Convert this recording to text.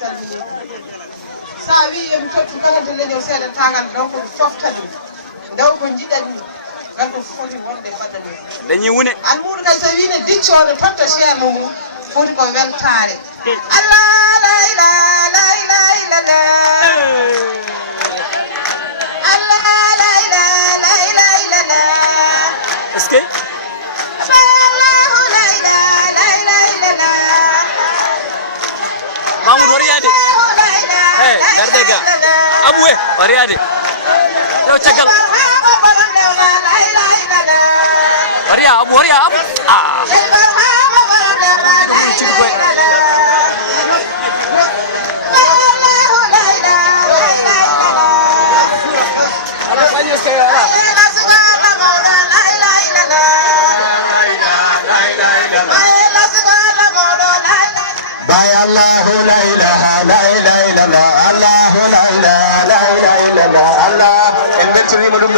salmini sa wi emi tottu katante leñol seeɗen tagal donc coftani daw ko jiɗani ganto foti bonde baddani dañi wune almuɗo kay so wine diccoɗo totta chemo mum foti ko weltare allah la ilaha la ilaha illallah allah la ilaha la ilaha illallah est-ce que Mahmoud wariyade hey gardega abu we wariyade yo cagal wariya abu ah ala banyo saya ala By Allah, la ilaha, la ilaha illallah, Allah, la ilaha, la ilaha illallah, Allah. And then to him, don't